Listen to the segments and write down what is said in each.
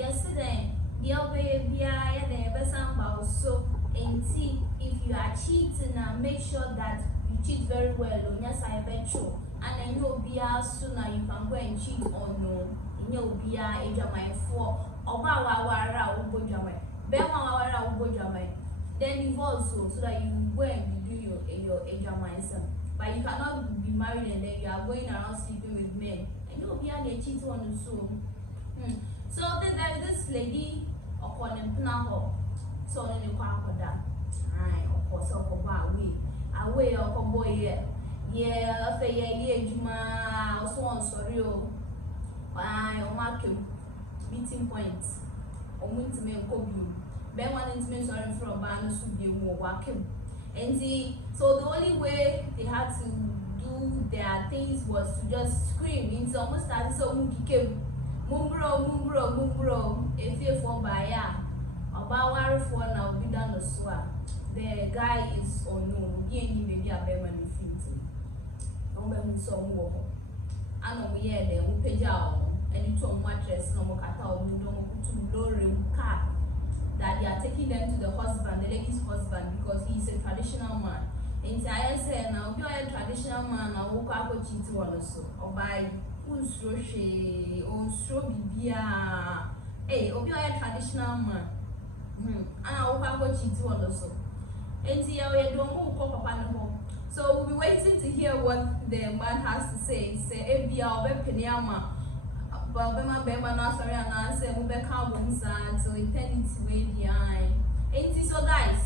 yesterday the obey yeah the samba so and see if you are cheating make sure that you cheat very well on yes I bet you and then you'll be sooner you can go and cheat or no you'll be a jamai for wara ubojamai wara ubojamai then divorce so that you go and do your jamai son. But you cannot be married and then you are going around sleeping with men and you'll be a cheat on the soul. So then there's this lady upon a pnaho, so then you can't put that. Aye, of course, away, or boy, yeah, a fair juma, also on sorry, I mark him meeting points, or winter me cobu. Ben one intimate sorry from Banus would be more working. And see, so the only way they had to do their things was to just scream. It's almost as so mumbro, if you're for buyer, about wire for now, be done the swap. The guy is unknown, maybe a bear no so more. I know we had them who pay out and you told mattress no more cattle, to lorry car that they are taking them to the husband, the lady's husband, because he's a traditional man. And I said, now you are a traditional man, I will go cheat on us or buy. Roshi or Strobia. Hey, or you are a traditional man. And I will have what you do also. And see, I don't move upon home. So we'll be waiting to hear what the man has to say. Say, Ebia or Bepiama, Bama Bema Nasari and answer, Mubeka Wumsa, so eternity way behind. And see, so guys,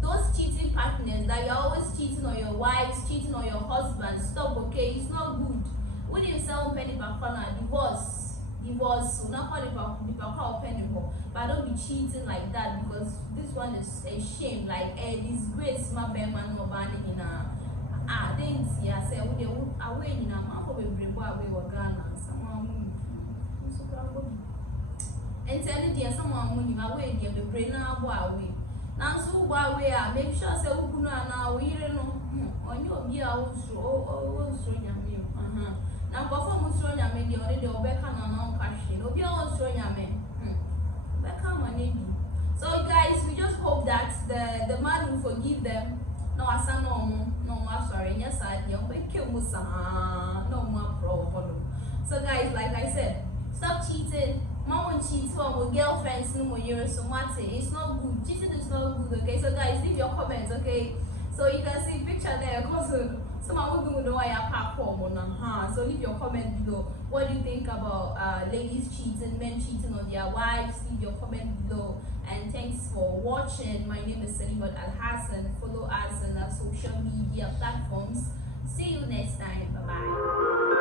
those cheating partners that you're always cheating on your wives, cheating on your husband, stop, okay? It's not good. When you sell penny per corner, divorce, so not call it per penny more, but don't be cheating like that because this one is a shame. Like, this great smart man no banning in a didn't see. I said, we are waiting. I'm not going to bring away or Ghana. Someone and tell it, someone moving away, give the brain now away. Now, so away, make sure I say, who now we don't know on your beer also, now, perform Australia, maybe already or back on non cashing. Or be Australia, man. Back on maybe. So, guys, we just hope that the man will forgive them. No, I said no, I'm sorry. Yes, I did. But kill Musa. No more pro. So, guys, like I said, stop cheating. Mom won't cheat with girlfriends no more years. So, it's not good. Cheating is not good, okay? So, guys, leave your comments, okay? So, you can see picture there. Someone will know why I pack home on so leave your comment below. What do you think about ladies cheating, men cheating on their wives? Leave your comment below. And thanks for watching. My name is Salimat Al Hassan. Follow us on our social media platforms. See you next time. Bye bye.